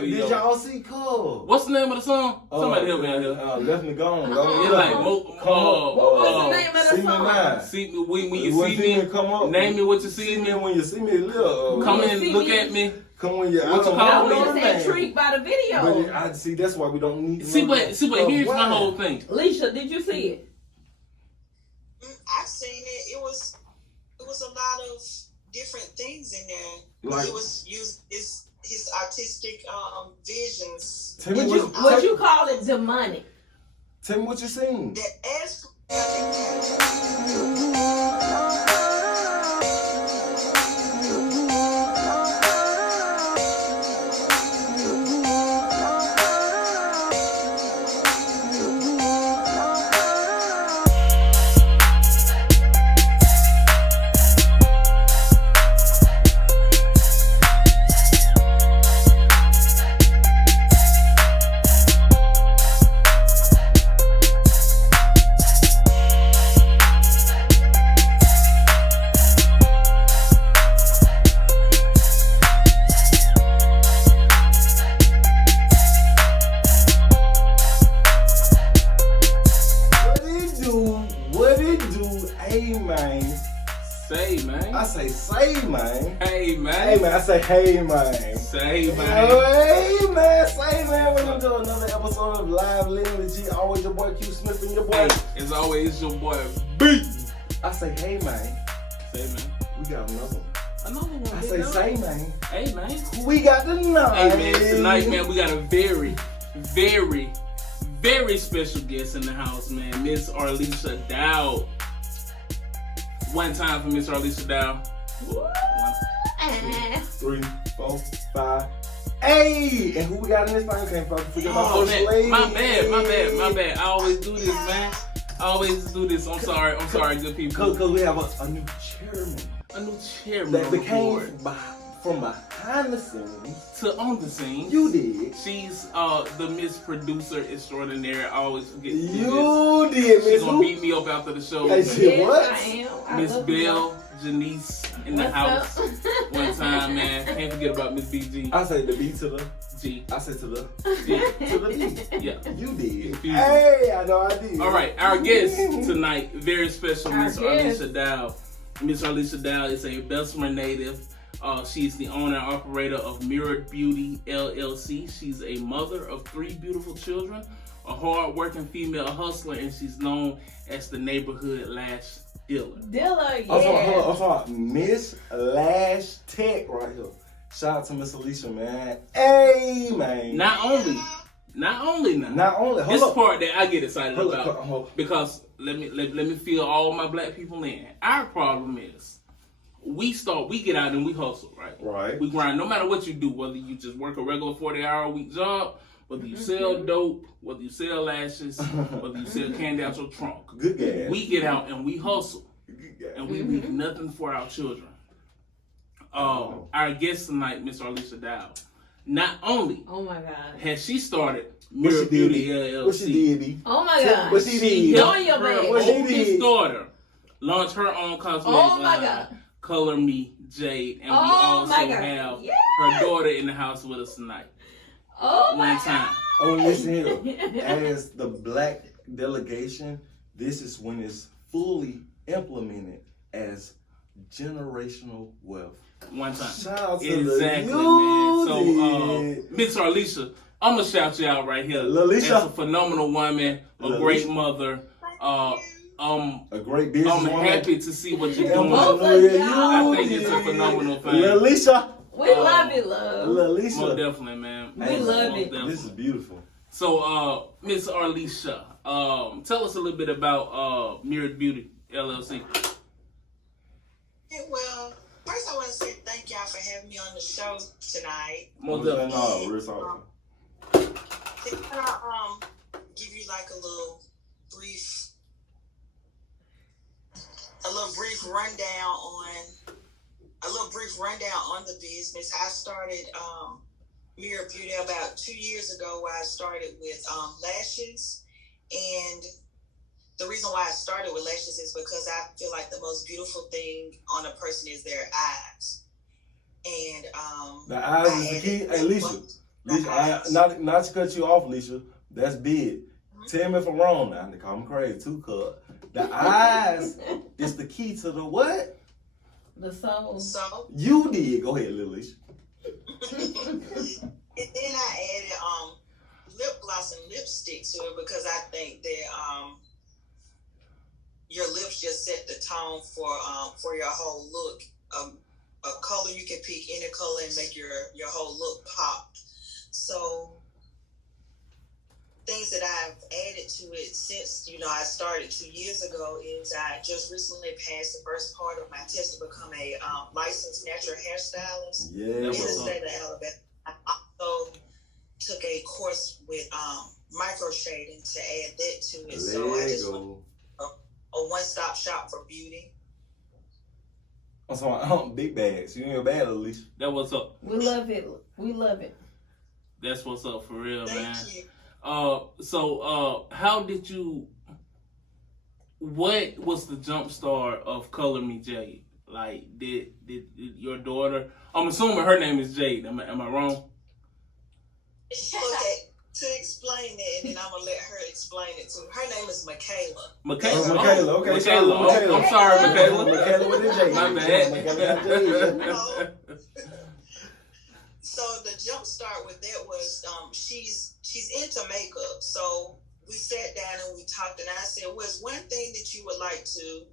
Did y'all see Cole? What's the name of the song? Somebody help me out here. Left Me Gone. It's like, what's the name of the See song? Me Now. See me when you see me. Come up. Name me what you see me. When you see me, little. Come in and look at me. Come when you. What you call I me? was intrigued by the video. But I see. That's why we don't need. See, but here's my whole thing. Alicia, did you see it? I've seen it. It was a lot of different things in there. Like, it was used his artistic visions. Tell me What you call it demonic? Tell me what you seen. That as I say, hey, man. Say, man. Hey, man. Say, man. We're going to do another episode of Live Living Legit. Always your boy Q Smith and your boy. Hey, as always, your boy B. I say, hey, man. Say, man. We got another one. Another one. I say, man. Hey, man. We got the night. Hey, man. Tonight, man, we got a very, very, very special guest in the house, man. Miss Arlicia Dow. One time for Miss Arlicia Dow. 1, 2, 3, 4, 5. Hey! And who we got in this thing? Can't fucking forget about my bad. I always do this, man. I always do this. I'm sorry, good people. Because we have a new chairman. A new chairman. That became from behind the scenes to on the scenes. You did. She's the Miss Producer Extraordinaire. I always forget to do You this. did, Miss. She's gonna beat me up after the show. Hey, shit, what? I am. Miss Belle Janice in the house. One time, man. Can't forget about Miss BG. I say the B to the G. I said to the G. to the D. Yeah. You did. Confusing. Hey, I know I did. All right, our guest tonight, very special, Miss guest. Arlicia Dow. Miss Arlicia Dow is a Bessemer native. She's the owner and operator of Mirrored Beauty LLC. She's a mother of 3 beautiful children, a hard-working female hustler, and she's known as the neighborhood lash dealer. Yeah. I'm sorry, Miss Lash Tech right here. Shout out to Miss Alicia, man. Hey, man. Not only now. This part that I get excited about because let me fill all my black people in. Our problem is we get out and we hustle, right? Right. We grind no matter what you do, whether you just work a regular 40-hour-a-week job, whether you sell dope, whether you sell lashes, whether you sell candy out your trunk. Good gas. We get out and we hustle. And we leave nothing for our children. Our guest tonight, Miss Arlicia Dow, not only has she started Mirrored Beauty LLC. What she did? Oh my God. What she did? Doing your best. What she Oldest did? daughter launched her own cosmetic line, Color Me Jade, and we also have her daughter in the house with us tonight. One time. Oh, listen here. As the black delegation, this is when it's fully implemented as generational wealth. One time. Shout out to exactly, man. So, Miss Arlicia, I'm gonna shout you out right here. Lalicia. As a phenomenal woman, a great mother. A great business I'm woman. happy to see what you're doing. I think it's a phenomenal thing. Lalicia. We love it, love. Lalicia. Most definitely, man. We love it. Definitely. This is beautiful. So, Miss Arlicia, tell us a little bit about Mirrored Beauty LLC. Yeah, well, first I want to say thank y'all for having me on the show tonight. Most definitely. We're sorry. Can I give you like a little brief rundown on the business. I started Mirrored Beauty about 2 years ago, where I started with lashes. And the reason why I started with lashes is because I feel like the most beautiful thing on a person is their eyes. And the eyes is the key. Hey, Lisa, Alicia, not to cut you off, Alicia. That's big. Tell me if I'm wrong now. They call me crazy too, cuz. The eyes is the key to the what? The soul. So, You did. Go ahead, Lil Alicia. and then I added lip gloss and lipstick to it because I think that your lips just set the tone for your whole look. A color, you can pick any color and make your whole look pop. So things that I've added to it since I started 2 years ago is I just recently passed the first part of my test to become a licensed natural hairstylist in the state of Alabama. I also took a course with micro shading to add that to it. So I just want a one-stop shop for beauty. I'm sorry, big bags. You ain't bad, Alicia. That what's up. We love it. We love it. That's what's up for real, man. Thank you. So how did you? What was the jump start of Color Me Jade? Like, did your daughter? I'm assuming her name is Jade. Am I wrong? Okay, to explain it, and then I'm gonna let her explain it too. Her name is Michaela. Michaela. Oh, Michaela, okay. Michaela. Michaela. I'm sorry, Michaela. Michaela with the J. My bad. Michaela got J. So the jump start with that was she's into makeup. So we sat down and we talked, and I said, "What's one thing that you would like to,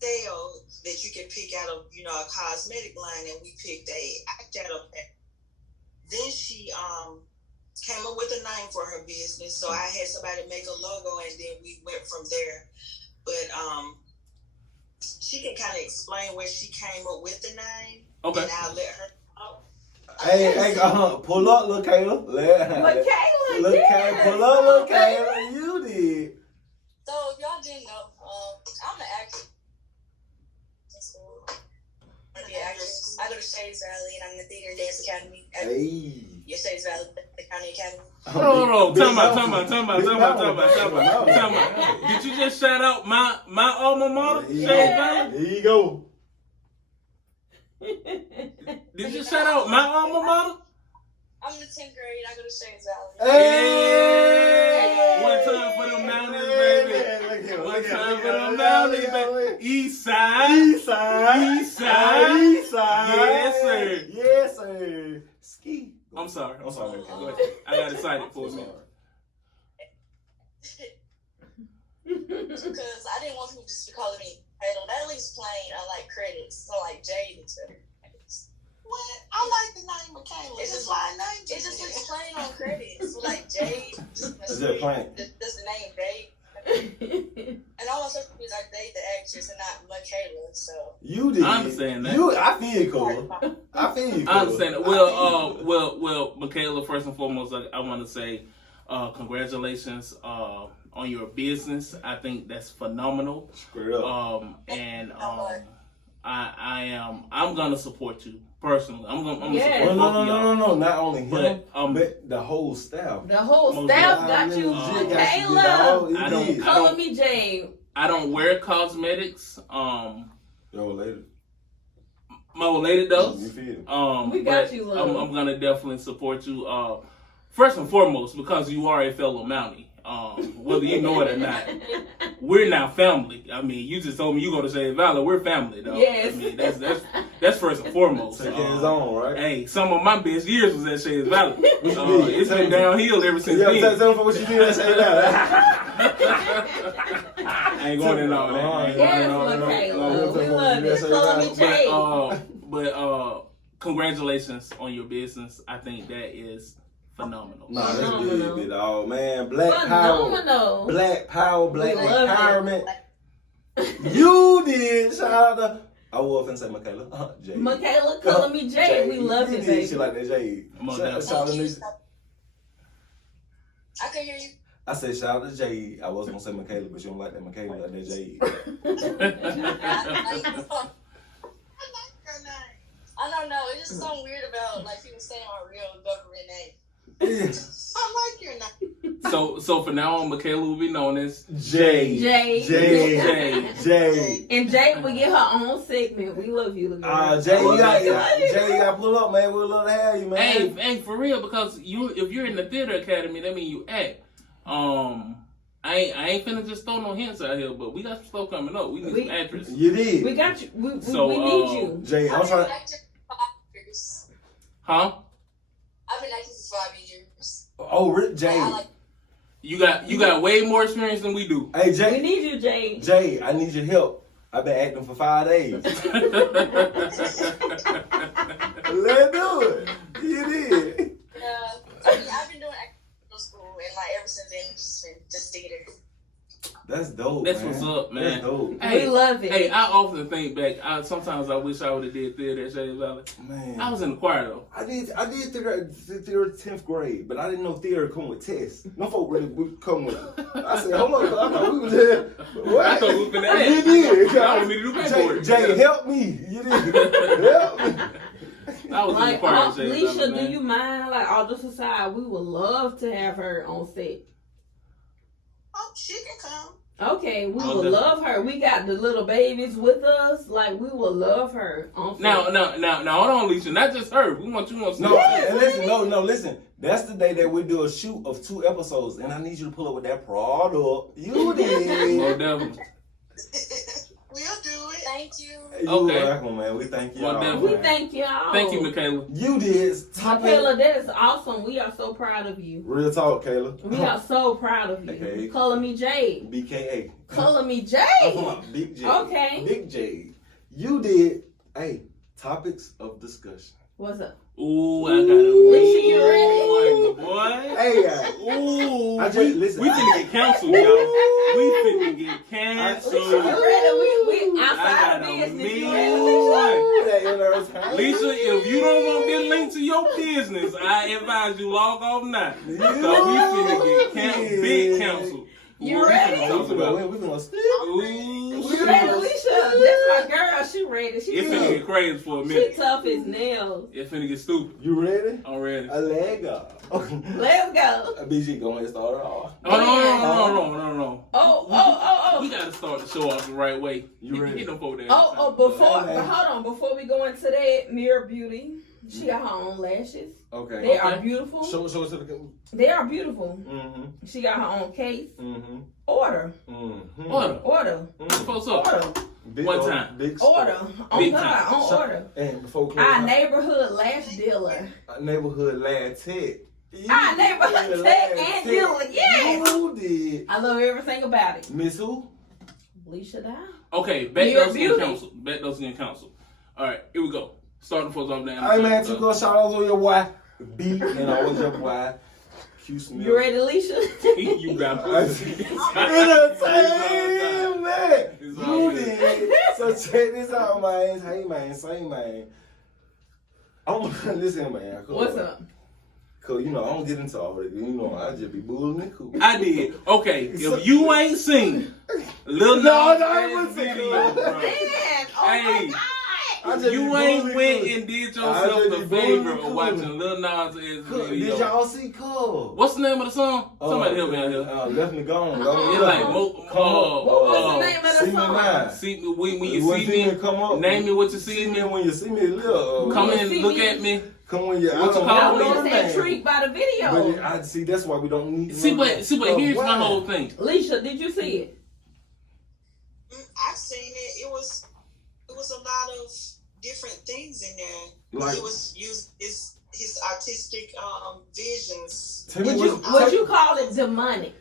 sell that you can pick out of, a cosmetic line?" And we picked a eyeshadow pack. Then she came up with a name for her business. So I had somebody make a logo, and then we went from there. But she can kind of explain where she came up with the name. Okay. And I'll let her know. Hey, pull up, little Kayla. Michaela, yes. Pull up, little Kayla. You did. So if y'all didn't know, I'm an actress. I'm an actress. I go to Shades Valley and I'm in the Theater and Dance Academy at your Shades Valley County Academy. Hold on, time out. Did you just shout out my alma mater, Shades Valley? There you go. Did you shout out my alma mater? I'm in the 10th grade. I go to Shades Valley. Hey! One time for them mountains, baby. One time for them mountains, baby. East side. East side. East side. East side. Yes, sir. Yes, sir. Ski. I'm sorry. I'm sorry. Go ahead. I got excited for a minute. Because I didn't want people just to call me Michaela. That at least plain, I like credits. So like Jade is better. What? I like the name Michaela. It's It's just like name. It just looks plain on credits. So like Jade. Is that plain? That's the name Jade. And all my social media are Jade the actress and not Michaela. So You did. I understand that. I feel cool. I feel you. I understand that. Well, Michaela, first and foremost, I want to say congratulations on your business. I think that's phenomenal. Straight up. And I'm gonna support you personally. I'm gonna Yes. support both of y'all. No. Not only him, But, but the whole staff. The whole staff got you, Michaela. Color Me Jade. I don't wear cosmetics. Yo, later. My old lady does. You feel? We got but you, love. I'm gonna definitely support you. First and foremost, because you are a fellow Mountie. Whether you know it or not, we're now family. I mean, you just told me you go to Shades Valley. We're family, though. Yes. I mean, that's first and foremost. Take his own, right? Hey, some of my best years was at Shades Valley. What you did? It's been downhill ever since Yeah, then. tell them what you did at Shades Valley. I ain't going in all that. Yes, Michaela. We love it. Color Me Jade. But congratulations on your business. I think that is phenomenal. Nah, that's big, big dog, man. Black power, black empowerment. You did. Shout out to. I was finna say Michaela. Jade. Michaela, Color Me Jade. We love it, baby. She like that Jade. Shout out to Lisa. I can hear you. I said shout out to Jade. I was gonna say Michaela, but you don't like that Michaela, like that Jade. I don't know. It's just something weird about like people saying my real government name. Yeah. I like your name. So for now on, Michaela will be known as Jay. And Jay will get her own segment. We love you, Jay, you got pull up, man. We'd love to have you, man. Hey, for real, because if you're in the theater academy, that means you act. I ain't finna just throw no hints out here, but we got some stuff coming up. We need some actresses. You did. We got you. We need you. Jay, I'm trying. Huh? I've been acting for 5 years. Oh, Jay. You got way more experience than we do. Hey, Jay. We need you, Jay. Jay, I need your help. I've been acting for 5 days. Let's do it. You did. I've been doing acting in school, and ever since then, it's just theater. That's dope. That's man. what's up, man. That's dope. Hey, we love it. Hey, I often think back. Sometimes I wish I would have did theater at Shady Valley. Man, I was in the choir though. I did theater 10th grade, but I didn't know theater come with tests. No folk really would come with it. I said, hold on, I thought we was there. What? I thought we was finna act. You did. I wanted me to do paperwork. Jay, help me. You did. Help me. I was in the choir at Shady Valley, Alicia, man. do you mind? All just aside, we would love to have her on set. Oh, she can come. Okay, we would love her. We got the little babies with us. We would love her on set. Now, hold on, Alicia. Not just her. We want you on set. Listen. That's the day that we do a shoot of 2 episodes, and I need you to pull up with that product. You did. No devil. We'll do it. Thank you. You're welcome, man. We thank you. We thank y'all. Thank you, Michaela. You did. Michaela, that is awesome. We are so proud of you. Real talk, Kayla. We are so proud of you. Okay. Calling me Jade. BKA. Calling me Jade. Oh, Big J. Okay. Big J. You did. Hey, topics of discussion. What's up? Ooh, I got a Alicia, you ready? boy. Hey, Ooh, I just listen. we finna get canceled, y'all. We finna get canceled. Alicia, you ready? We I outside got of a business. You mean ready, Alicia? Lisa, if you don't want this link to your business, I advise you log off now. So we finna get big canceled. You ready? We gonna stick. Ooh, You ready, Alicia? That's my girl. She ready. She it finna get crazy for a She minute. tough as nails. It finna get stupid. You ready? I'm ready. A leg up. Let's go. BG going to start it off. No. Oh. We gotta start the show off the right way. You ready? Get them folk there. Hold on. Before we go into that, Mirror Beauty, she got her own lashes. Okay. They are beautiful. Show us to the. They are beautiful. Mm-hmm. She got her own case. Mm-hmm. Order. Mm-hmm. Order. Folks up. Order. One time. Big Order. On Big God. time. On order. And before Our neighborhood lash dealer. neighborhood lad tech. Our neighborhood tech and dealer. Yeah. You did. I love everything about it. Miss who? Alicia Dow. Okay, back Mirror those Beauty. council. Back those in council. All right, here we go. Starting folks off now. Hey man, you go shout out to your boy B and always your boy Q Smith. You ready, Alicia? You got Entertainment, man. It's all You good. did. So check this out, man. Hey man, say man. Listen, man. What's up? Cause I don't get into all of it. I just be bullying and cool. I did. Okay, if you ain't seen Lil Nas X video, bro. Man, Hey, my you ain't went and did yourself the favor of watching Lil Nas X Did video. y'all see Cole? What's the name of the song? Somebody help me out here. Left me gone. It's like, What was the name of the See me song? now. see me when you When see me. come up. Name me what you see See me me. when you see me, little. Come in see and look me. at me. Come when you. What you I call was me? intrigued by the video. But I see. That's why we don't need. See, but here's my whole thing. Alicia, did you see it? I've seen it. It was a lot of different things in there. Like- It was used his artistic visions. Tell me Would you call it demonic?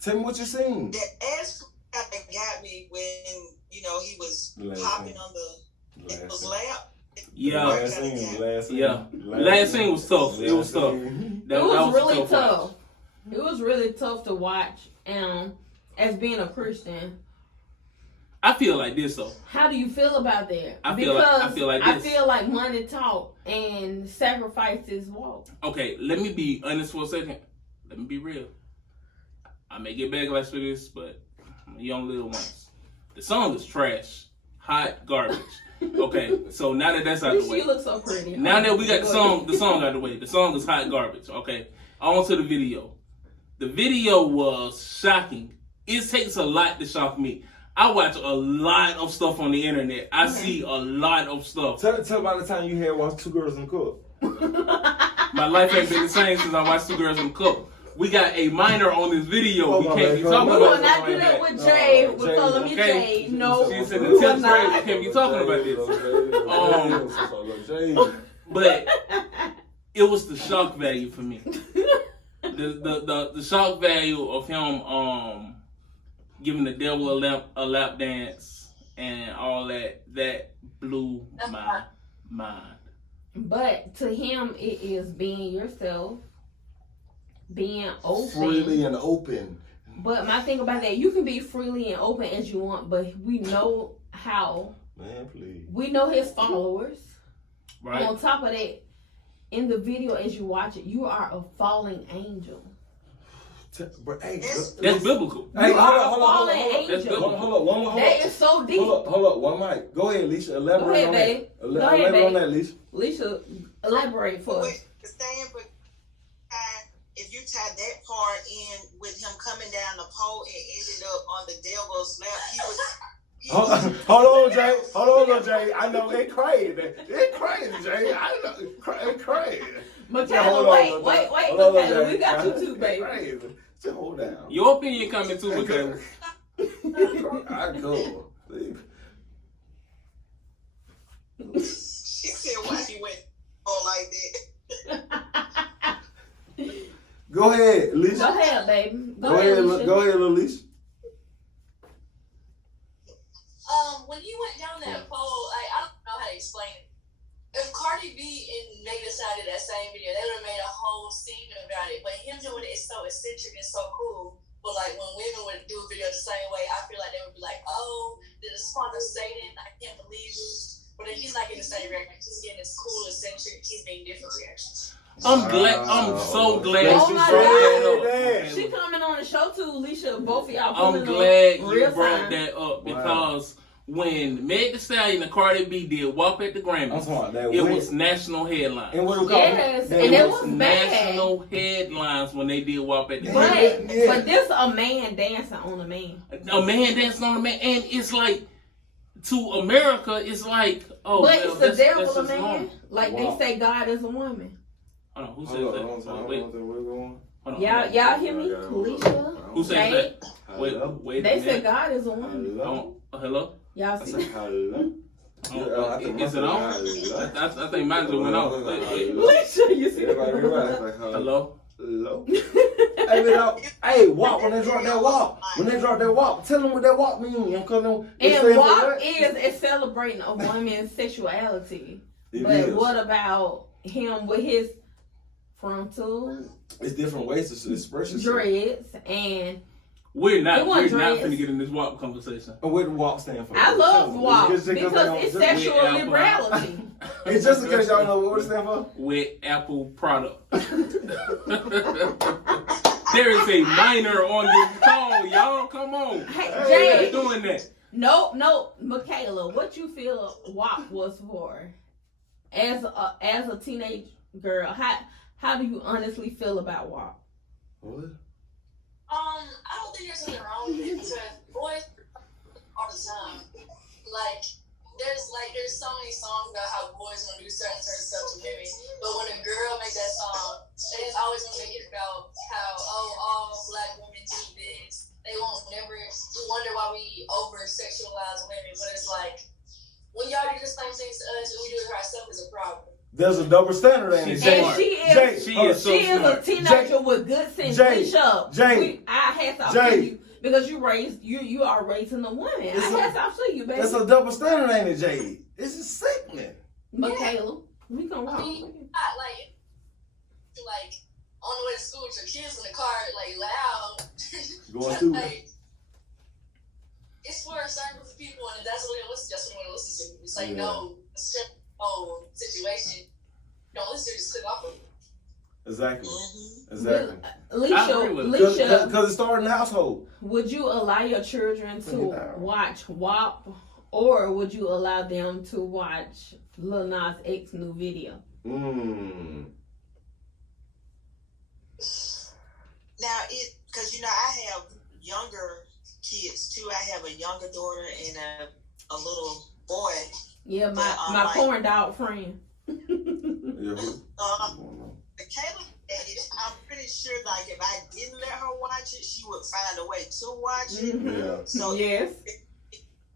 Tell me what you seen. That got me when he was Last popping scene. on his lap. Yeah. Last scene. Yeah. Last scene was tough. It was tough. It That was a really watch. tough. It was really tough to watch. As being a Christian, I feel like this though. how do you feel about that? I feel like I this. feel like money talk and sacrifices walk. Okay, let me be honest for a second. Let me be real. I may get backlash for this, but you only live once. The song is trash. Hot garbage. Okay, so now that that's out the way. You look so pretty. Now that we got the song out the way. The song is hot garbage. Okay, on to the video. The video was shocking. It takes a lot to shock me. I watch a lot of stuff on the internet. I see a lot of stuff. Tell by the time you had watched Two Girls in the Cup. My life ain't been the same since I watched Two Girls in the Cup. We got a minor on this video. We can't be talking We about will not do that with Jay. We're calling me Jay. No, She's in we the will 10th grade. not. We can't be talking about this. But it was the shock value for me. The shock value of him giving the devil a lap dance and all that blew my mind. But to him, it is being yourself, being open. Freely and open. But my thing about that, you can be freely and open as you want, but we know how. Man, please. We know his followers. Right. On top of that, in the video as you watch it, you are a falling angel. Hey, That's biblical. Hey, You are a hold fallen on. angel. Hold on. That is so deep. Hold up. One mic. Go ahead, Alicia. Elaborate Go ahead, on babe. that. Go ahead, Elaborate on babe. that, Alicia. Alicia, elaborate for us. If you tie that part in with him coming down the pole and ended up on the devil's lap, Hold on, Jay. I know it crazy. It's crazy, Jay. I know it's crazy. Michaela, wait, Michaela, we got you too, baby. Crazy. Just hold down. Your opinion coming too, Michaela. I go. she said why he went on like that. Go ahead, Alicia. Go ahead, baby. Go ahead, Alicia. When you went down that pole, I don't know how to explain it. If Cardi B and Nate decided that same video, they would have made a whole scene about it. But him doing it is so eccentric and so cool. But like when women would do a video the same way, I feel like they would be like, "Oh, did the sponsor Satan? I can't believe this." But then he's not getting the same reaction. He's getting this cool, eccentric. He's getting different reactions. I'm so glad Oh you my brought God. that up. She coming on the show too, Alicia. Both of y'all. I'm glad you brought that up because when Meg Thee Stallion and Cardi B did WAP at the Grammys, it was national headlines. Yes, and it was national bad. headlines when they did WAP at the But Grammys. this a man dancing on a man. A man dancing on a man, and it's like to America, it's like but it's the devil that's a just man. normal. Like they say, God is a woman. Hold on, who said that? Wait. Hold on. Y'all hear me, Alicia? Who said that? Wait. They said God is a woman. Hello? Y'all see? Is it on? I think mine just went off. Alicia, you see? Hello? Hey, WAP, when they drop that WAP, tell them what that WAP means. And WAP is a celebrating of women's sexuality. But what about him with his frontal? It's different ways to express yourself. Dreads and we're not finna get in this WAP conversation. And what do WAP stand for? I love WAP because it's sexual liberality. It's just in case y'all know what it stand for. With Apple product. There is a minor on this call, y'all. Come on. Hey, Jay, Jay. doing that. No, Michaela, what you feel WAP was for? As a teenage girl, how do you honestly feel about WAP? What? I don't think there's something wrong with it because boys all the time. Like there's so many songs about how boys want to do certain stuff to women, but when a girl makes that song, they just always want to make it about how all black women do this. They won't never. We wonder why we over sexualize women, but it's like when y'all do the same things to us and we do it to ourselves is a problem. There's a double standard, ain't it? And she is a teenager with good sense. I hats off to you because you are raising a woman. Hats off to you, baby. That's a double standard, ain't it, Jay? This is sickening. Michaela, we gonna walk. I mean, like on the way to school with your kids in the car, like loud. Going through. Like, it's for a certain group of people, and that's what they listen. That's what they listen to. It's like no situation. Don't listen to, just click off of it. Exactly. Alicia, because it started in the household. Would you allow your children to watch WAP, or would you allow them to watch Lil Nas X new video? Now have a younger daughter and a little boy. Yeah, my like, corn dog friend. Yeah. The Caleb age, I'm pretty sure, like, if I didn't let her watch it, she would find a way to watch it. Yeah. So yes,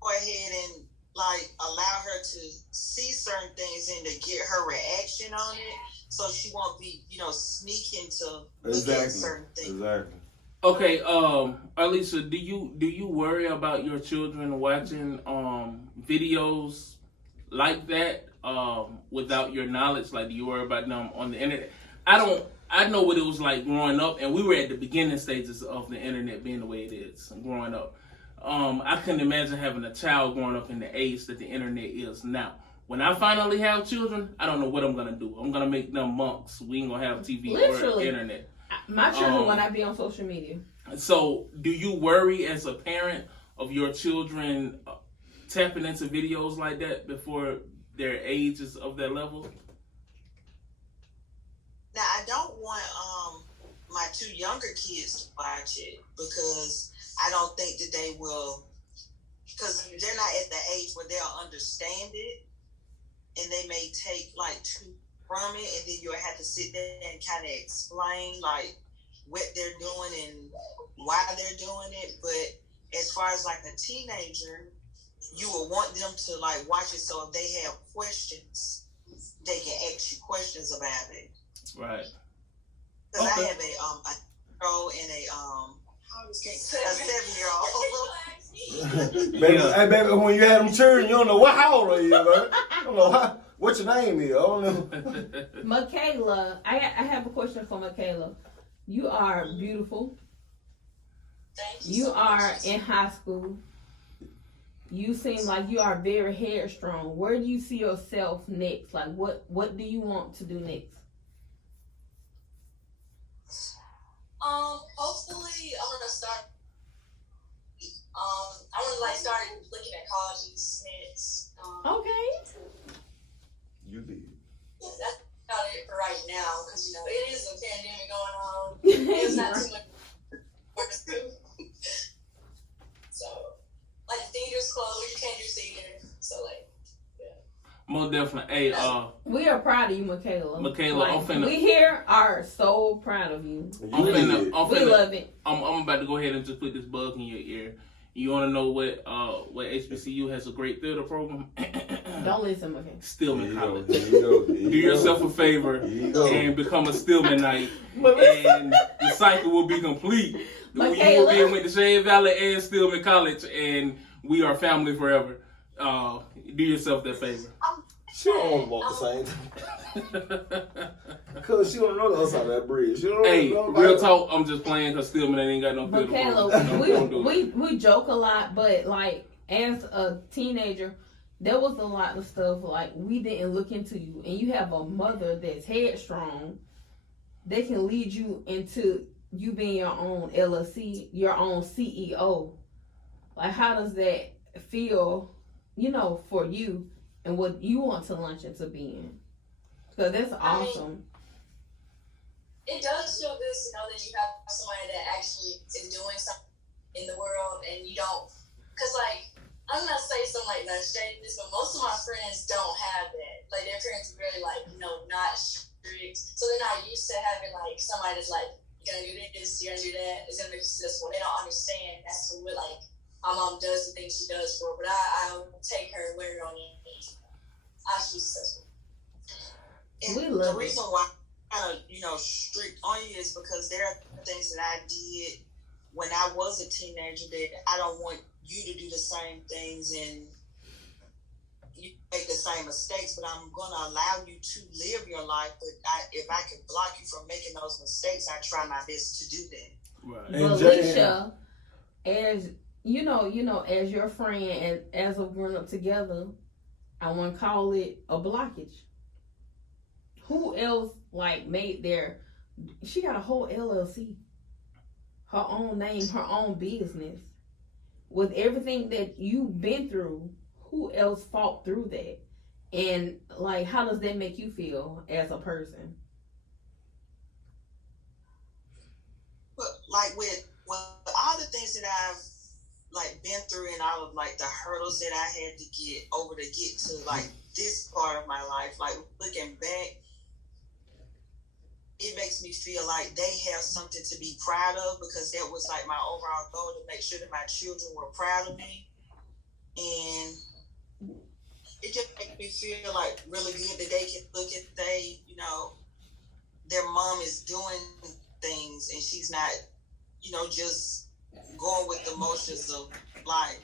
go ahead and like allow her to see certain things and to get her reaction on it, so she won't be, sneaking to look at certain things. Exactly. Okay, Arlicia, do you worry about your children watching videos like that without your knowledge? Like, do you worry about them on the internet? I know what it was like growing up, and we were at the beginning stages of the internet being the way it is growing up. I couldn't imagine having a child growing up in the age that the internet is now. When I finally have children, I don't know what I'm gonna do. I'm gonna make them monks. We ain't gonna have TV or internet. My children will not be on social media. So, do you worry as a parent of your children tapping into videos like that before their age is of that level? Now, I don't want my two younger kids to watch it because I don't think that they will, because they're not at the age where they'll understand it, and they may take like too from it, and then you'll have to sit there and kind of explain like what they're doing and why they're doing it. But as far as like a teenager, you will want them to like watch it, so if they have questions, they can ask you questions about it. Right. Because I have a girl and a 7-year-old. Baby, hey, baby, when you had them children, you don't know how old are you, man. I don't know what your name is. I don't know. Michaela, I have a question for Michaela. You are beautiful. Thank You so are much. in high school. You seem like you are very headstrong. Where do you see yourself next? Like, what do you want to do next? Hopefully I'm gonna start. I want to like start looking at colleges next. Okay. You did. Yeah, that's about it for right now, because it is a pandemic going on. It's not too much work to do. So, like, theater's closed. You can't do theater. So, like, Most definitely. Hey, We are proud of you, Michaela. Michaela, Like, I'm finna- we here are so proud of you. I'm We finna, love it. I'm about to go ahead and just put this bug in your ear. You want to know what HBCU has a great theater program? Don't listen, Michaela. Stillman College. There you go. Do yourself a favor and become a Stillmanite, and the cycle will be complete. You will be with the Shade Valley and Stillman College, and we are family forever. Do yourself that favor. She don't want the same. Because she don't know the other side of that bridge. She don't Hey, know real talk, I'm just playing because Stillman ain't got no theater program. Michaela, we joke a lot, but like as a teenager, there was a lot of stuff like we didn't look into you, and you have a mother that's headstrong. They can lead you into you being your own LLC, your own CEO. Like, how does that feel, for you and what you want to launch into being? Because that's awesome. it does feel good to know that you have somebody that actually is doing something in the world, and you don't, because like, I'm not saying something like that, this, but most of my friends don't have that. Like, their parents are really like, not strict, so they're not used to having like somebody that's like, you're gonna do this, you're gonna do that, it's gonna be successful. They don't understand as to what like my mom does the things she does for her, but I'll take her where on it. I should be successful. And We love the reason why I'm kind of, strict on you is because there are things that I did when I was a teenager that I don't want you to do the same things and you make the same mistakes, but I'm going to allow you to live your life. But if I can block you from making those mistakes, I try my best to do that. Right. But Alicia, as as your friend and as we've grown up together, I want to call it a blockage. Who else made she got a whole LLC, her own name, her own business. With everything that you've been through, who else fought through that? And how does that make you feel as a person? But with all the things that I've like been through and all of like the hurdles that I had to get over to get to like this part of my life. Like looking back, it makes me feel like they have something to be proud of, because that was like my overall goal, to make sure that my children were proud of me. And it just makes me feel like really good that they can look at their mom is doing things and she's not, just going with the motions of life.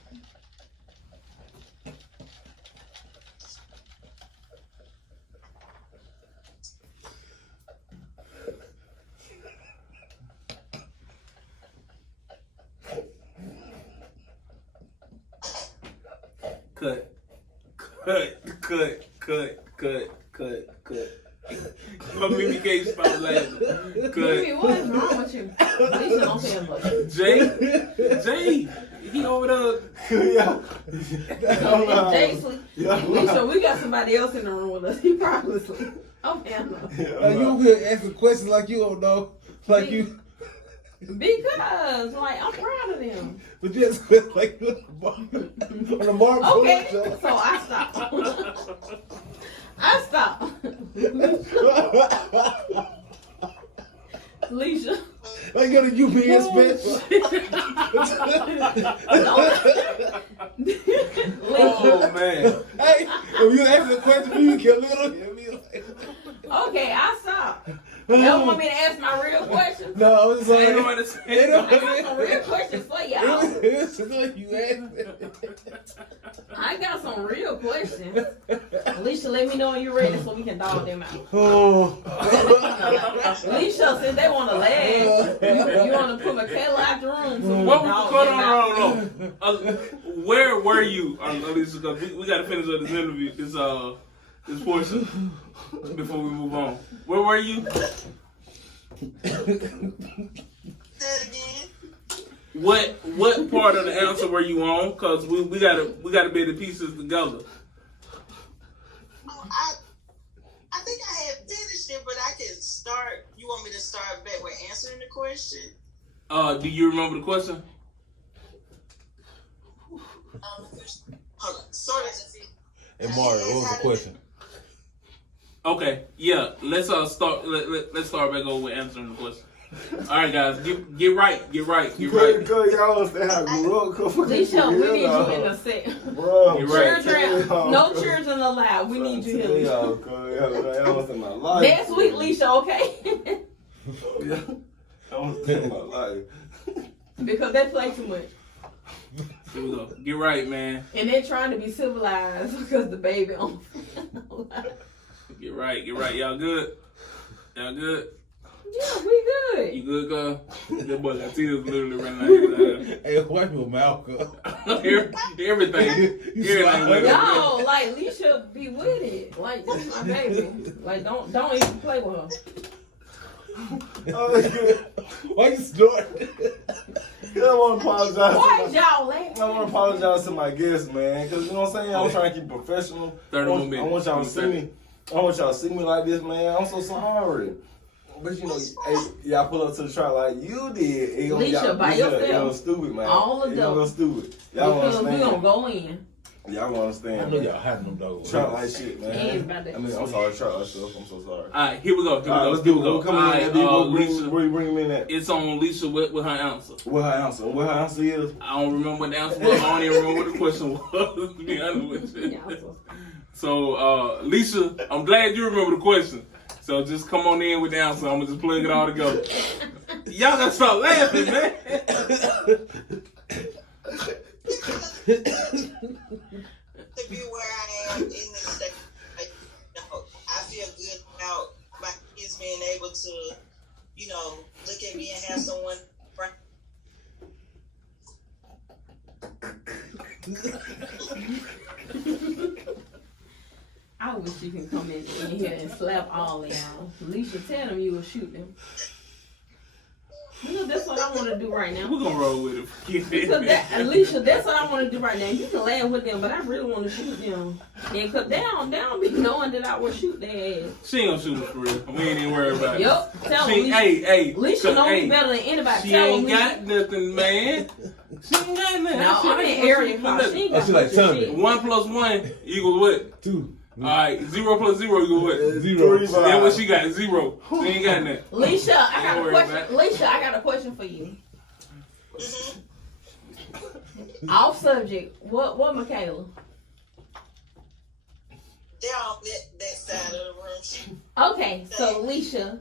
Cut. But Mimi can't stop laughing. Mimi, what is wrong with you? Alicia don't say much. Jay, he over there. Jay sleep. Alicia, we got somebody else in the room with us. He probably sleep. Okay, I know. You over here asking questions like you don't know, like you. Because, like, I'm proud of them. But you ask questions like you on the marble. Okay, so I stopped. Alicia. Like you're the UPS bitch. Oh man. Hey, if you ask a question, you can little. Okay, I stopped. You don't want me to ask my real questions? No, I was just like, Ain't nobody saying I got some real questions for y'all. it's like you asked. I got some real questions. Alicia, let me know when you're ready so we can dog them out. Oh. Alicia, since they want to laugh, you want to put Michaela out the room. So What was going on? Where were you, Alicia? Because we got to finish up this interview, this portion, before we move on. Where were you? Say it again. What part of the answer were you on? Because we gotta be the pieces together. Oh, I think I had finished it, but I can start. You want me to start back with answering the question? Do you remember the question? Hold on. Sort of. Hey Mario, what was the question? Okay, yeah. Let's start. Let's start back over with answering the question. All right, guys, get right. Cause y'all understand how I grew up. Alicia, we need you in the set. Bro, you're right. Children, no children allowed. We need you here. Y'all understand my life. Next week, Alicia, okay? I understand my life. Because they play too much. Here we go. Get right, man. And they're trying to be civilized because the baby on. Get right. Y'all good? Yeah, we good. You good, girl? That boy got tears literally running out his eyes. Hey, wipe your mouth, girl. Everything. Yo, like Alicia be with it. Like this is my baby. Like don't even play with her. Why you snort? I want to apologize. Why is y'all laughing? I want to apologize to my guests, man, because you know what I'm saying. I'm trying to keep professional. 30 more minutes. I want y'all to see me. I want y'all to see me like this, man. I'm so sorry. But you know, hey, y'all pull up to the track like you did. Alicia, by yourself. Y'all stupid, man. All of them. Y'all stupid. Y'all Because understand. we gonna go in. Y'all gonna understand. I know y'all hiding them dogs. Trap like shit, man. Yeah, I mean, I'm sorry, trap like stuff. I'm so sorry. All right, here we go. Let's do it. We'll come in there. Lisa, Where you bring him in at? it's on Lisa with her answer. What her answer? What her answer is? I don't remember what the answer was. I don't even remember what the question was, to be honest with you. So, Lisa, I'm glad you remember the question. So just come on in with the answer. I'm going to just plug it all together. Y'all got to stop laughing, man. To be where I am in this state, I feel good about my kids being able to, look at me and have someone. I wish you can come in here and slap all of y'all. Alicia, tell them you will shoot them. That's what I want to do right now. We're gonna roll with it. Because Alicia, that's what I want to do right now. You can laugh with them, but I really want to shoot them. And cause they don't be knowing that I will shoot their ass. She ain't gonna shoot us for real. We ain't even worried about it. Yup. Tell She, them. hey, Alicia knows me better than anybody. She Tell ain't them. got nothing, man. She ain't got nothing. No, I'm in area call. She ain't got She like nothing shit. 1 + 1 equals what? 2. Alright, 0 + 0 equals what? 0. That's what she got, 0. She ain't got nothing. Alicia, I got a worry question. about it. Alicia, I got a question for you. Off subject. What Michaela? They're on that side of the room. Okay, so Alicia,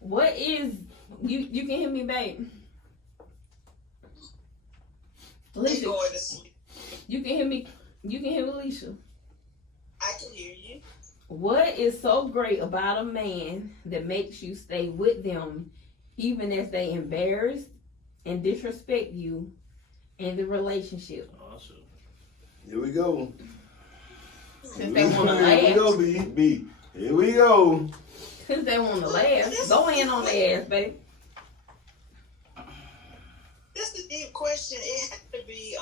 what is you can hear me, babe? They Alicia, going to sleep. you can hear me. You can hear Alicia. I can hear you. What is so great about a man that makes you stay with them even as they embarrass and disrespect you in the relationship? Oh, shit. Here we go. Since they want to Here we go, laugh. B. Here we go. Since they want to laugh. Go in on their ass, baby. That's the deep question. It has to be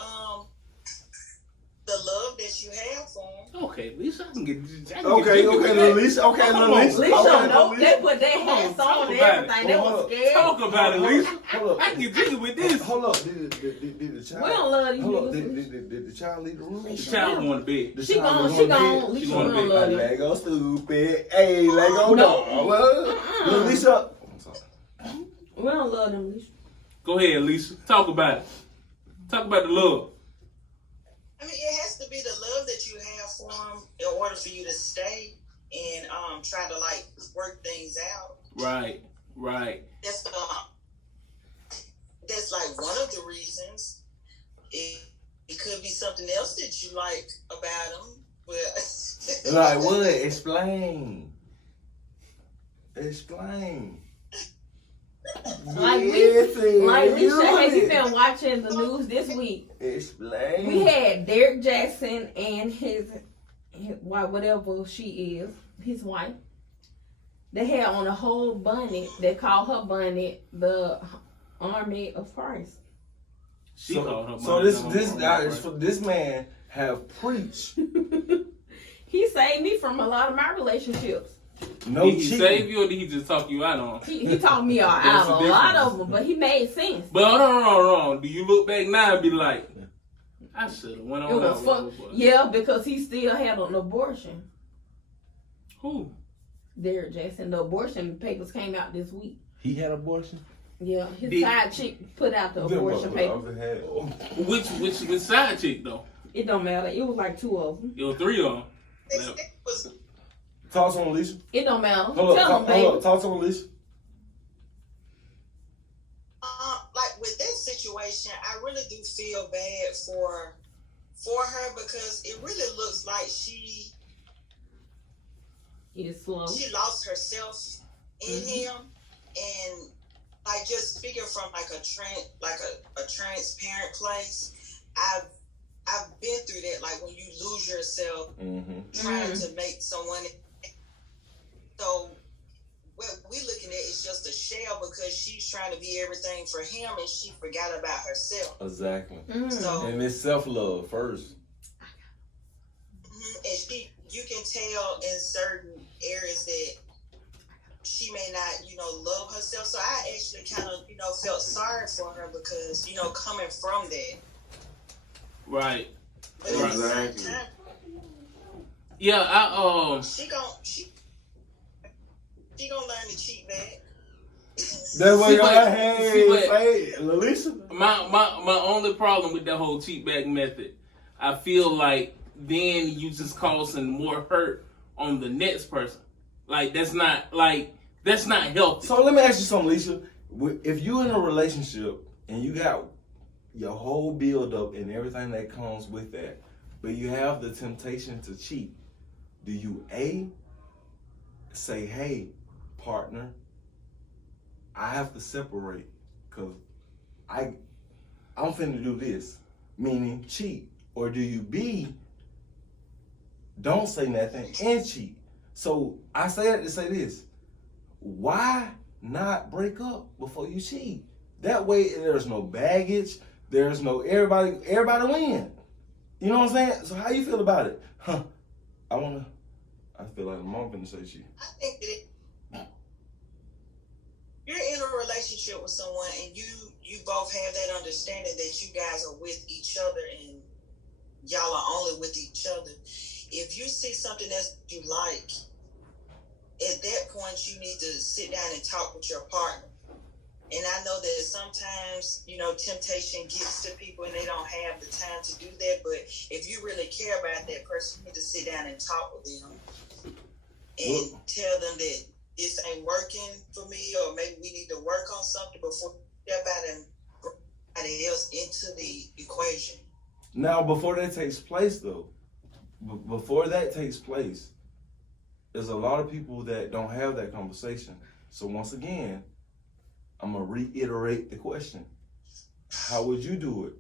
the love that you have for them. Okay, Lisa, I can get Okay, jiggy with that. Lisa. Okay, Come on, Lisa. Alicia, Okay, nope, Lisa. they put their hats Talk on and about it. everything. They Hold were up. scared. Talk about it, Lisa. Hold up. I can get jiggy with this. Hold up. Did the child? We don't love these Hold up. niggas. Did the child leave the room? The child going to bed. The She child gone, was she on bed. gone. Alicia, She we gonna don't be love them. Lego stupid. Hey, Lego No. dog. Lisa. We don't love them, Alicia. Go ahead, Lisa. Talk about it. Talk about the love. I mean, it has to be the love that you have for them in order for you to stay and try to like work things out. Right. That's like one of the reasons. It could be something else that you like about them, but Like what? Explain. Like Listen, Alicia, have you use been watching the news this week? Explain. We had Derrick Jaxn and his wife, whatever she is, his wife. They had on a whole bonnet. They called her bonnet the Army of Christ. She called her So mom. this man have preached. He saved me from a lot of my relationships. No Did he cheating. save you or did he just talk you out on? He taught me out That's of the a lot difference. of them, but he made sense. But hold on. Do you look back now and be like, I should have went on It was out fuck. with her, boy. Yeah, because he still had an abortion. Who? Derrick Jaxn. The abortion papers came out this week. He had abortion? Yeah, his Did- side chick put out the abortion paper. Which side chick though? It don't matter. It was like 2 of them. It was 3 of them. it was Talk to him, Alicia. It don't matter. Hold Tell up. them, baby. Hold up. Talk to him, Alicia. like with that situation. I really do feel bad for her because it really looks like she It's slow. she lost herself in him, and like just speaking from like a transparent place, I've been through that. Like when you lose yourself trying to make someone. So what we looking at is just a shell because she's trying to be everything for him and she forgot about herself. Exactly. So And it's self-love first. and you can tell in certain areas that she may not, love herself. So I actually kind of, felt sorry for her because, coming from that. Right. But at the same Exactly. time, Yeah, she gonna learn to cheat back. That's what See y'all what- hey, see what- say, Alicia. my only problem with that whole cheat back method, I feel like then you just causing more hurt on the next person. Like that's not healthy. So let me ask you something, Alicia. If you're in a relationship and you got your whole build up and everything that comes with that, but you have the temptation to cheat, do you say, hey, partner, I have to separate because I'm finna do this, meaning cheat? Or do you don't say nothing and cheat? So I say that to say this. Why not break up before you cheat? That way, there's no baggage. There's no everybody win. You know what I'm saying? So how you feel about it? I feel like my mom finna say shit. I think that you're in a relationship with someone and you both have that understanding that you guys are with each other and y'all are only with each other. If you see something that you like, at that point you need to sit down and talk with your partner. And I know that sometimes, temptation gets to people and they don't have the time to do that. But if you really care about that person, you need to sit down and talk with them and tell them that this ain't working for me, or maybe we need to work on something before you step out and bring somebody else into the equation. Now, before that takes place, though, there's a lot of people that don't have that conversation. So once again, I'm going to reiterate the question. How would you do it?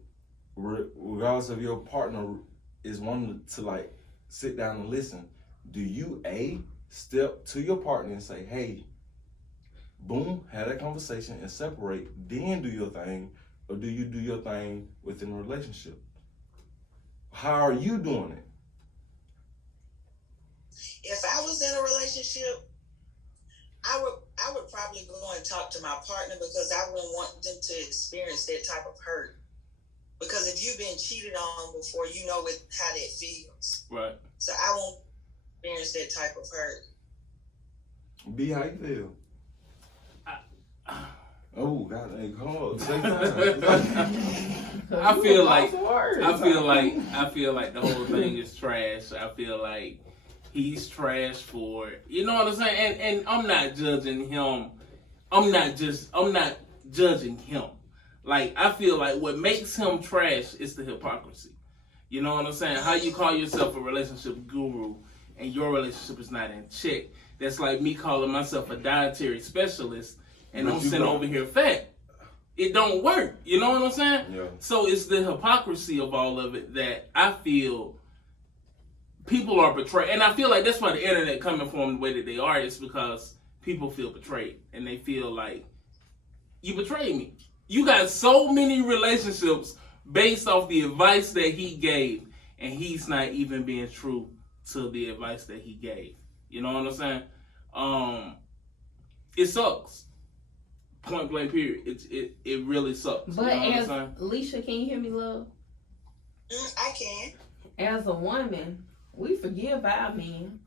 Regardless of your partner is wanting to sit down and listen. Do you step to your partner and say, hey, boom, have that conversation and separate, then do your thing, or do you do your thing within a relationship? How are you doing it? If I was in a relationship, I would probably go and talk to my partner because I wouldn't want them to experience that type of hurt. Because if you've been cheated on before, you know how that feels. Right. So I won't experience that type of hurt. B, how you feel? Oh God, hey, come on, take time. I feel like the whole thing is trash. I feel like he's trash for it. You know what I'm saying? And I'm not judging him. I'm not judging him. Like, I feel like what makes him trash is the hypocrisy. You know what I'm saying? How you call yourself a relationship guru and your relationship is not in check. That's like me calling myself a dietary specialist and I'm sitting over here fat. It don't work. You know what I'm saying? Yeah. So it's the hypocrisy of all of it that I feel people are betrayed. And I feel like that's why the internet coming from the way that they are. It's because people feel betrayed. And they feel like, you betrayed me. You got so many relationships based off the advice that he gave. And he's not even being true to the advice that he gave. You know what I'm saying? It sucks. Point blank period. It really sucks. But you know as Alicia, can you hear me, love? I can. As a woman, we forgive our men.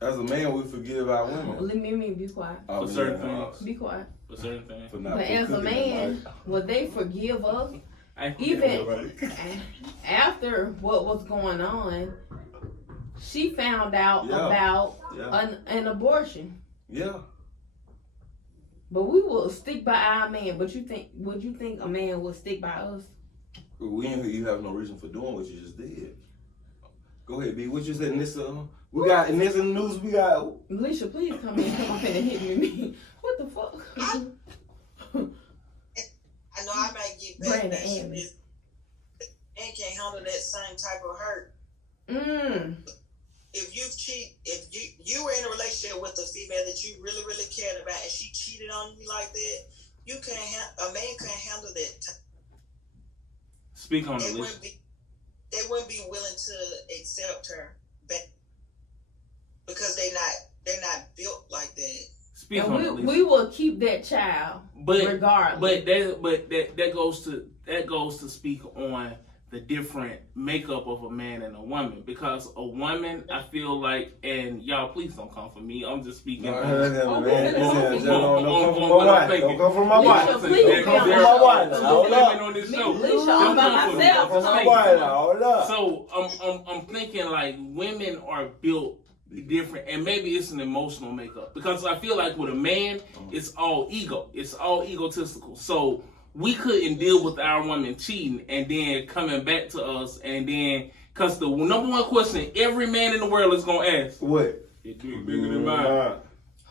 As a man, we forgive our women. Let me be quiet. For certain things. Be quiet. For certain things. But as a man, would they forgive us? Even after what was going on, she found out about an abortion. Yeah. But we will stick by our man. But would you think a man would stick by us? You have no reason for doing what you just did. Go ahead, B. What you said in this? We got in this in the news. We got. Alicia, please come in and hit me. What the fuck? I know I might get back. Brandon and can't handle that same type of hurt. If you were in a relationship with a female that you really, really cared about, and she cheated on you like that, a man can't handle that. Speak on it. They wouldn't be willing to accept her back because they're not built like that. Speak on it. We will keep that child, regardless. But that goes to speak on the different makeup of a man and a woman, because a woman, I feel like, and y'all please don't come for me, I'm just speaking Don't come from my wife. Don't come from my wife. Hold up. So I'm thinking like women are built different, and maybe it's an emotional makeup, because I feel like with a man, it's all ego, it's all egotistical. So we couldn't deal with our woman cheating and then coming back to us, and then, because the number one question every man in the world is going to ask, what? Your dick bigger than mine.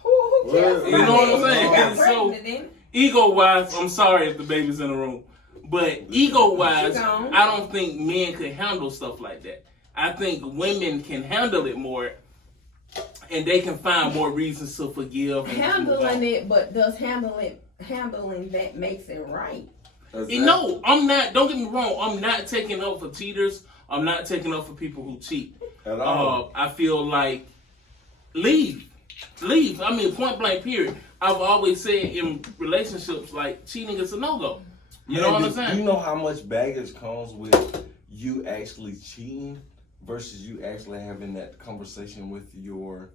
Who cares? You know what I'm saying? So, ego-wise, I'm sorry if the baby's in the room, but ego-wise, I don't think men could handle stuff like that. I think women can handle it more, and they can find more reasons to forgive. And Handling it, but does handling that makes it right? Exactly. No, I'm not. Don't get me wrong. I'm not taking up for cheaters. I'm not taking up for people who cheat. At all. I feel like leave. I mean, point blank. Period. I've always said in relationships, like cheating is a no-go. You know what I'm saying? Do you know how much baggage comes with you actually cheating versus you actually having that conversation with your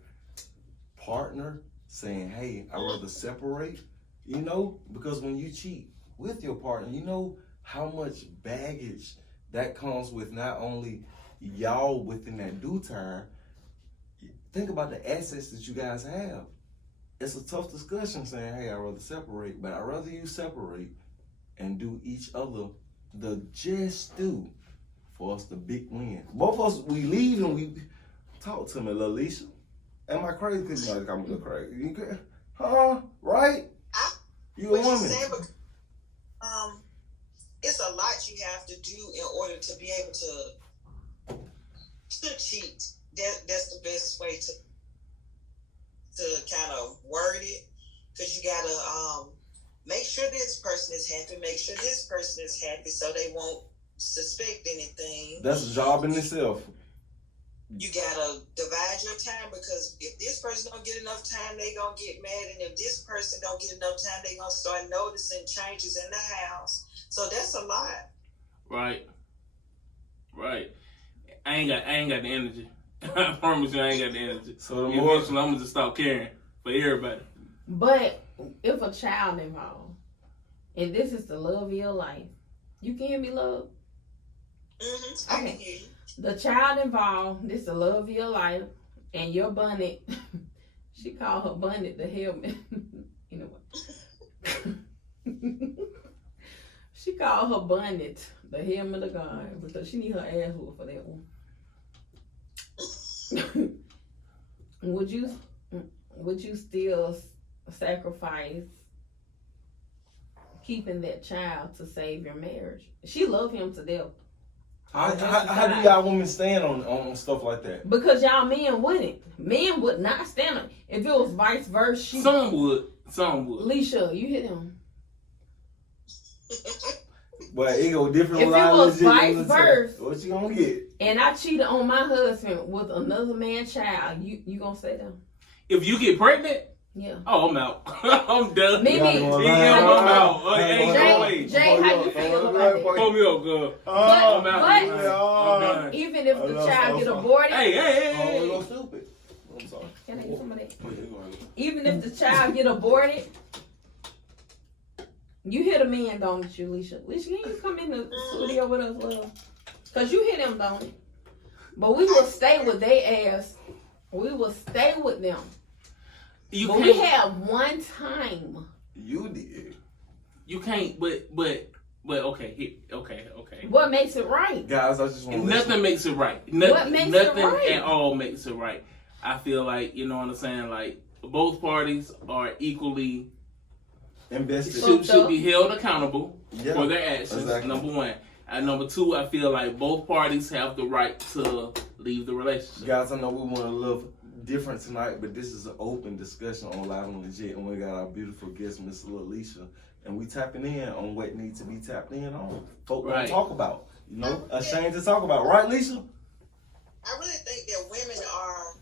partner, saying, "Hey, I'd rather separate." You know, because when you cheat with your partner, you know how much baggage that comes with not only y'all within that due time. Think about the assets that you guys have. It's a tough discussion saying, "Hey, I'd rather separate," but I'd rather you separate and do each other the just due for us the big win. Both of us, we leave and we talk to me, Arlicia. Am I crazy? Because you know I'm a little crazy. You can, right? You a What you woman. say, but, it's a lot you have to do in order to be able to cheat. That's the best way to kind of word it, because you gotta make sure this person is happy, make sure this person is happy, so they won't suspect anything. That's a job in itself. You gotta divide your time, because if this person don't get enough time, they gonna get mad, and if this person don't get enough time, they gonna start noticing changes in the house. So that's a lot. Right. I ain't got the energy. I promise you, I ain't got the energy. So the more, Eventually, I'm gonna just stop caring for everybody. But if a child involved, and this is the love of your life, you can hear me, love? Mm-hmm. I Okay. can hear you. The child involved, this is the love of your life, and your bonnet, she called her bonnet the helmet. You know what? She called her bonnet the helmet of God because she need her ass whooped for that one. Would you still sacrifice keeping that child to save your marriage? She loved him to death. how do y'all women stand on stuff like that? Because y'all men wouldn't. Men would not stand on. If it was vice versa, Some would. Alicia, you hit him. But it go different. If it was vice versa, what you gonna get? And I cheated on my husband with another man's child, you gonna say that? If you get pregnant, Yeah. oh, I'm out. I'm done. Maybe. Y'all gonna Yeah, lie. I'm out. Ain't no way. Jay, how you feel about that? Pull me up, girl. But I'm done. even if the child get aborted, Hey. Oh, stupid. I'm sorry. can I get some of that? Oh, yeah, go ahead. Even if the child get aborted, you hit a man, don't you, Alicia? Alicia, can you come in the studio with us, love? Because you hit him, don't you? But we will stay with their ass. We will stay with them. You But can't. we have one time. You did. You can't. But okay. Okay. What makes it right? Guys, I just want to Nothing makes it right. What makes it nothing right? at all makes it right. I feel like, you know what I'm saying, like both parties are equally invested. should be held accountable Yeah, for their actions. exactly. Number one. And number two, I feel like both parties have the right to leave the relationship. Guys, I know we want to look different tonight, but this is an open discussion on Live and Legit, and we got our beautiful guest, Miss Arlicia, and we tapping in on what needs to be tapped in on. Folk want Right. to talk about, you know, ashamed to talk about, right, Lisa? I really think that women are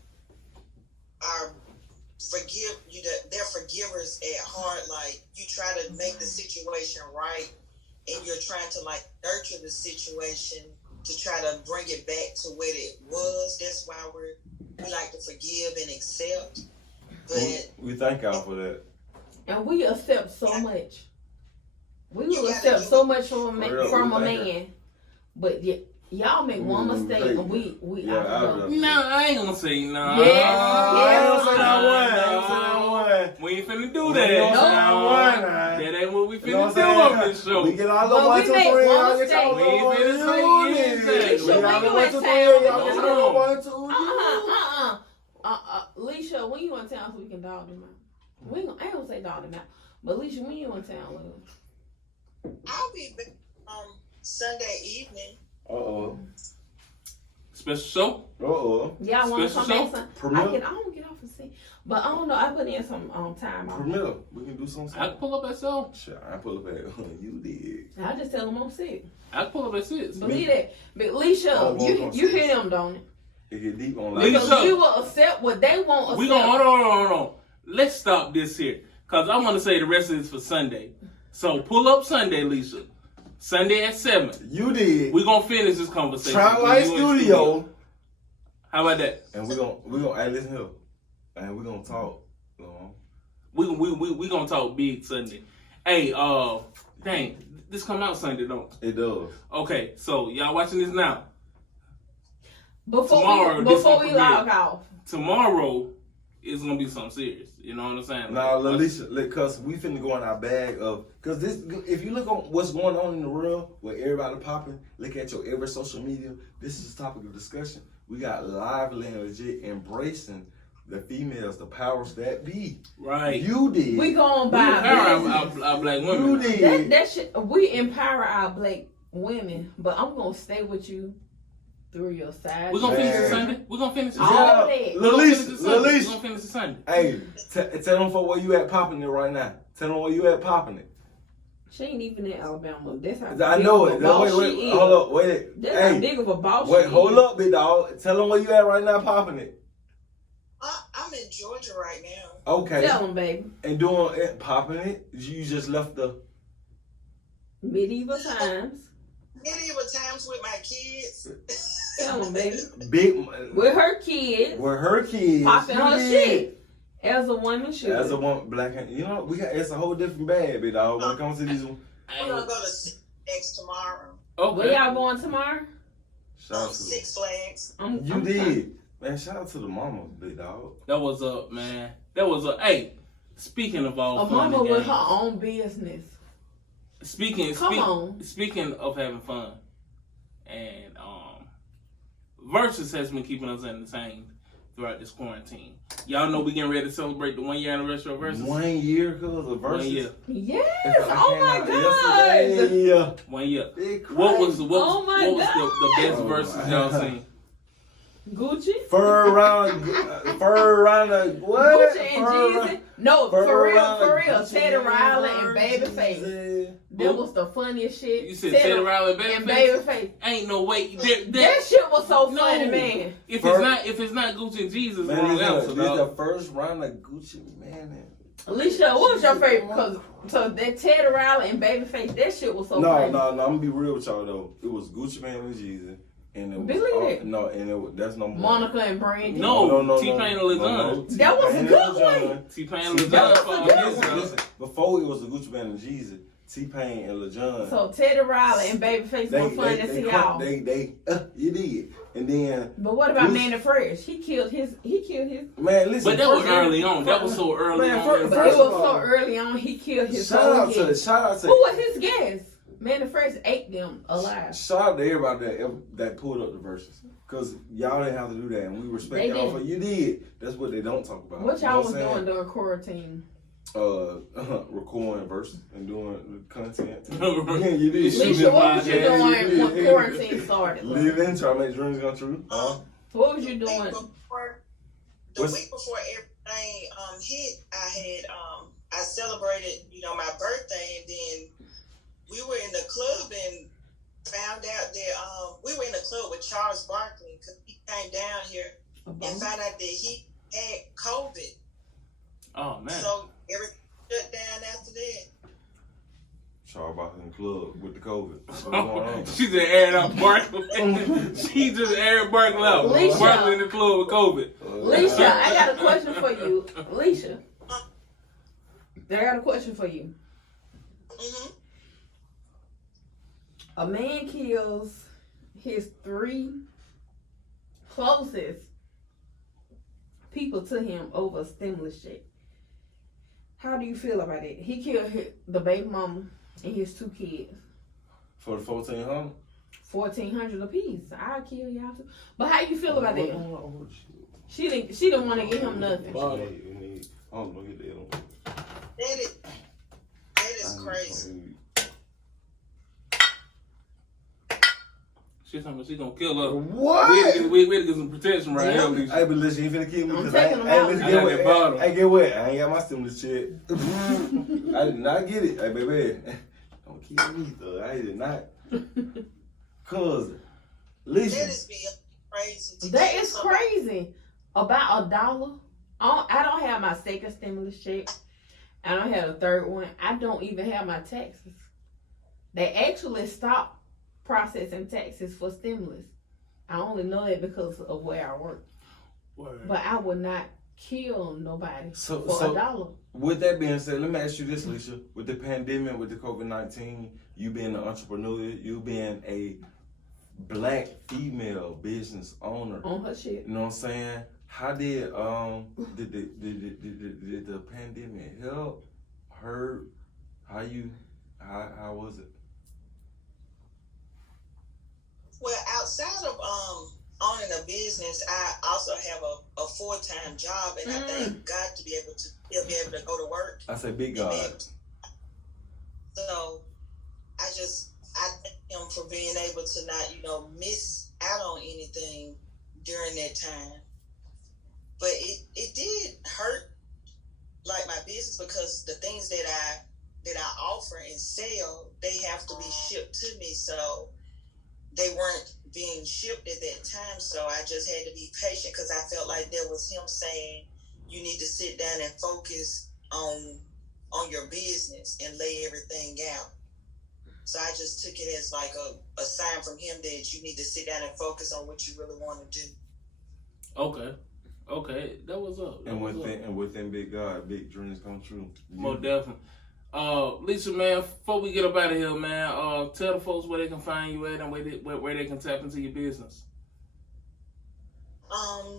they're forgivers at heart. Like, you try to make the situation right, and you're trying to like nurture the situation to try to bring it back to what it was. That's why we like to forgive and accept. But We thank y'all for that. And we accept so much. We You will gotta accept so much from For real, from a we thank her. man. But y'all make one mistake and we Yeah, out I of will. No, I ain't gonna say no. Yeah, I ain't gonna say not one. I ain't gonna say No. not one. We ain't finna We do ain't that. gonna say not No. one, man. That ain't what we You know finna what do I'm on saying? this show. We get all the But one, we two, make three, one y'all get mistake. y'all We ain't one, finna say two, anything. three. Alicia, We when got the you one, in two, three, town, y'all get y'all one, two, Alicia, when you in town so we can dog them out. I ain't gonna say dog them out. But Alicia, when you in town with us? I'll be back Sunday evening. Uh-oh. Special show? Yeah, I want to Special come show? back some. Premiere? I don't get off and see. But I don't know. I put in some time. Premiere. We can do something. I can pull up at 7. Shit, I pull up at you did. I just tell them I'm sick. I can pull up at 6. Believe that. But Alicia, you hear them, don't it? It get deep on Because Alicia. we will accept what they won't accept. We gonna hold on. Let's stop this here, cause I want to say the rest of this for Sunday. So pull up Sunday, Lisa. Sunday at 7. You did. We gonna finish this conversation. Tri-Light Studio. How about that? And we gonna hey, listen here. And we gonna talk. We gonna talk big Sunday. Hey, dang, this come out Sunday, don't it? It does. Okay, so y'all watching this now. Before Tomorrow, we log off. Tomorrow is gonna be something serious. You know what I'm saying? Now, Alicia, cause we finna go in our bag of, cause this, if you look on what's going on in the world, where everybody popping, look at your every social media. This is a topic of discussion. We got Lively and Legit embracing the females, the powers that be. Right. You did. We going We by empower our black women. You did. that shit. We empower our black women, but I'm gonna stay with you through your side. We're gonna finish Man. it Sunday. We're gonna finish it All Sunday. that. We're gonna finish it Sunday. We're Lalicia. gonna finish it Sunday. Hey, tell them for where you at popping it right now. Tell them where you at popping it. She ain't even in Alabama. That's how I know big it. of a boss Wait, she is. hold up, wait. That's how Hey, big of a boss wait, she hold is. up, big dog. Tell them where you at right now popping it. I'm in Georgia right now. Okay. Tell them, baby. And doing it, popping it. You just left the. Medieval times. Medieval times with my kids. Tell them, baby. Big With her kids. with her kids. Popping you her did. shit. As a woman should. As a woman, black, you know, it's a whole different bag, big dog. When it comes to these, We're gonna go to Six Flags tomorrow. Where Okay. y'all going tomorrow? shout out to Six Flags. you did, man. Shout out to the mama, big dog. That was up, man. That was up. Hey, speaking of all A fun mama and with games, her own business. Come on. Speaking of having fun, and Versus has been keeping us entertained throughout this quarantine. Y'all know we getting ready to celebrate the 1 year anniversary of Versus. 1 year, cause of Versus. 1 year. Yes. I Oh came my out God. yesterday. Yeah. 1 year. Big What was the Oh my the best God. verses y'all seen? Gucci. Fur around the what? Gucci and Jeezy. No, for real. Teddy Riley and Babyface. That was the funniest shit. You said Teddy Riley and and Babyface? Babyface. Ain't no way. That shit was so No. funny, man. If it's not Gucci and Jesus, Man, wrong this answer, is dog. the first round of Gucci, man. Alicia, what was your favorite? Cause so that Teddy Riley and Babyface, that shit was so funny. No, I'm gonna be real with y'all though. It was Gucci Mane and Jeezy, and it was Believe it. No, and that's number one. Monica and Brandy. No. T-Pain and Lil Nas. That was a T-Pain good and one. T-Pain See, and Lil that Nas. was a for good all one. this, Listen, before it was the Gucci Mane and Jeezy, T-Pain and Lil Jon. So Teddy Riley and Babyface were funny to see y'all. You did, and then But what about Gucci- Manny Fresh? He killed his. man, listen. But that was first- early on. That was so early Man, on. first- But it was of so all, early on. He killed his Shout whole out to guest. Who was his guest? Manny Fresh ate them alive. Shout out to everybody that pulled up the verses. Cause y'all didn't have to do that, and we respect They y'all did. for you did. That's what they don't talk about. What You know y'all was I'm saying? doing during quarantine? Recording verses and doing content. You you did. Shooting Alicia, what was you podcast. doing when quarantine started? Living, try to make dreams come true. What was you doing? The week before everything hit, I celebrated, my birthday, and then we were in the club and found out that we were in the club with Charles Barkley because he came down here and found out that he had COVID. Oh man. So everything shut down after that. Charles Barkley in the club with the COVID. What's going on? She just aired out Barkley. She just aired Barkley out. Alicia. Barkley in the club with COVID. Alicia, I got a question for you. Alicia, I got a question for you. Mm-hmm. A man kills his 3 closest people to him over a stimulus check. How do you feel about it? He killed the baby mama and his 2 kids. For the 1400? $1,400 apiece. I'll kill y'all too. But how you feel about that? Oh, She didn't want to give him nothing. Oh, no, you did. That is crazy. She She's talking about she gonna kill her. What? We get some protection right here, Alicia. Hey, but listen, you finna kill me I'm because taking them out. listen, I get got what? that bottle. Hey, get what? I ain't got my stimulus check. I did not get it. Hey, baby, don't kill me though. I did not. Cause, That listen, is being crazy. to That kill is somebody. crazy. About $1. I don't have my second stimulus check. I don't have the third one. I don't even have my taxes. They actually stopped processing taxes for stimulus. I only know that because of where I work. Word. But I would not kill nobody So- for so- $1. With that being said, let me ask you this, Alicia. With the pandemic, with the COVID-19, you being an entrepreneur, you being a black female business owner, On her shit. you know what I'm saying? How did the pandemic help, hurt? How was it? Well, outside of owning a business, I also have a full-time job, and I thank God to be able to still be able to go to work. I say big and be God. able to- So I thank him for being able to not, miss out on anything during that time. But it did hurt like my business because the things that I offer and sell, they have to be shipped to me. So they weren't being shipped at that time. So I just had to be patient because I felt like there was him saying, you need to sit down and focus on your business and lay everything out. So I just took it as like a sign from him that you need to sit down and focus on what you really want to do. Okay, that was up. And within big God, big dreams come true. Most definitely. Lisa, man, before we get up out of here, man, tell the folks where they can find you at and where they can tap into your business.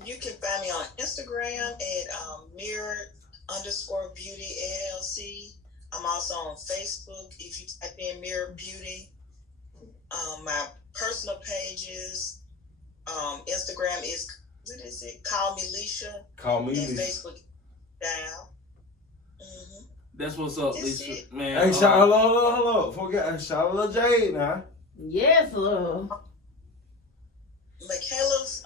You can find me on Instagram at Mirror_Beauty LLC. I'm also on Facebook. If you type in Mirror Beauty, my personal pages, Instagram is, what is it? Call Me Leisha. Call me And Lisa. Facebook down. Mm-hmm. That's what's up, That's Lisa. it. Man, Hey, hello. Forget, shout out Lil Jade now. Yes, love. Michaela's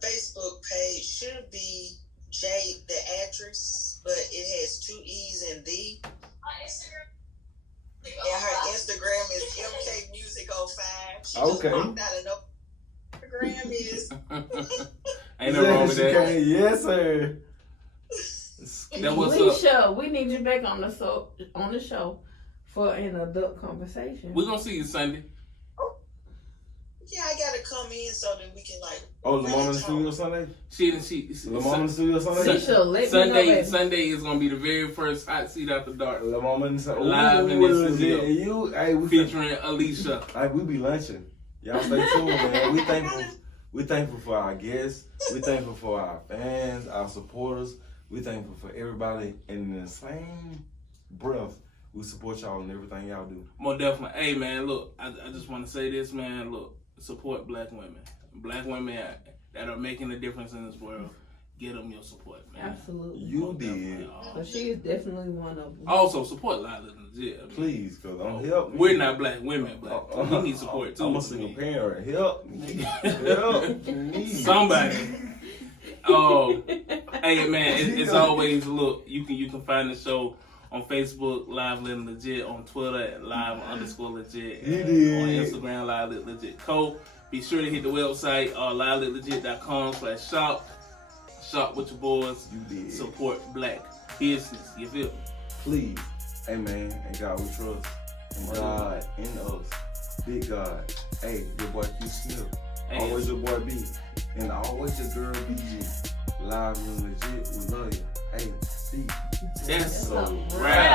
Facebook page should be Jade the Actress, but it has 2 E's and the. My Instagram. And her Instagram is MKMusic05. She Okay. just walked out of no. Instagram is. ain't no wrong with that. Okay, yes, sir. That what's up. Leisha, we need you back on the show for an adult conversation. We're gonna see you Sunday. Yeah, I gotta come in so that we can like. Oh, Lamar in the studio Sunday? Lamar in the studio Sunday? Leisha, let me know, baby. Sunday is gonna be the very first hot seat after dark, Lamar in the studio. Live in the studio. We featuring Arlicia. Hey, we be lunching. Y'all stay tuned, man. We thankful. We thankful for our guests. We thankful for our fans, our supporters. We thankful for everybody. And in the same breath, we support y'all in everything y'all do. More definitely. Hey, man, look, I just want to say this, man. Look, support black women. Black women that are making a difference in this world. Get them your support, man. Absolutely. You Most definitely. did. So she is definitely one of them. Also, support LiveLitLegit. Please, because don't help me. We're not black women, but we need support too. I'm a single parent. Help me. Help me. Somebody. Hey man, it's always, look, you can find the show on Facebook, LiveLitLegit, on Twitter at live_legit, You and did. on Instagram, LiveLitLegit.com. Be sure to hit the website, LiveLitLegit.com/shop. Shop with your boys. You did. Support black business. You feel me? Please. Hey man, and God we trust. And God in us. Big God. Hey, your boy Q Smith. Hey. Always your boy B. And always your girl BG. Live and legit, we love you. Hey, see. That's That's a a wrap.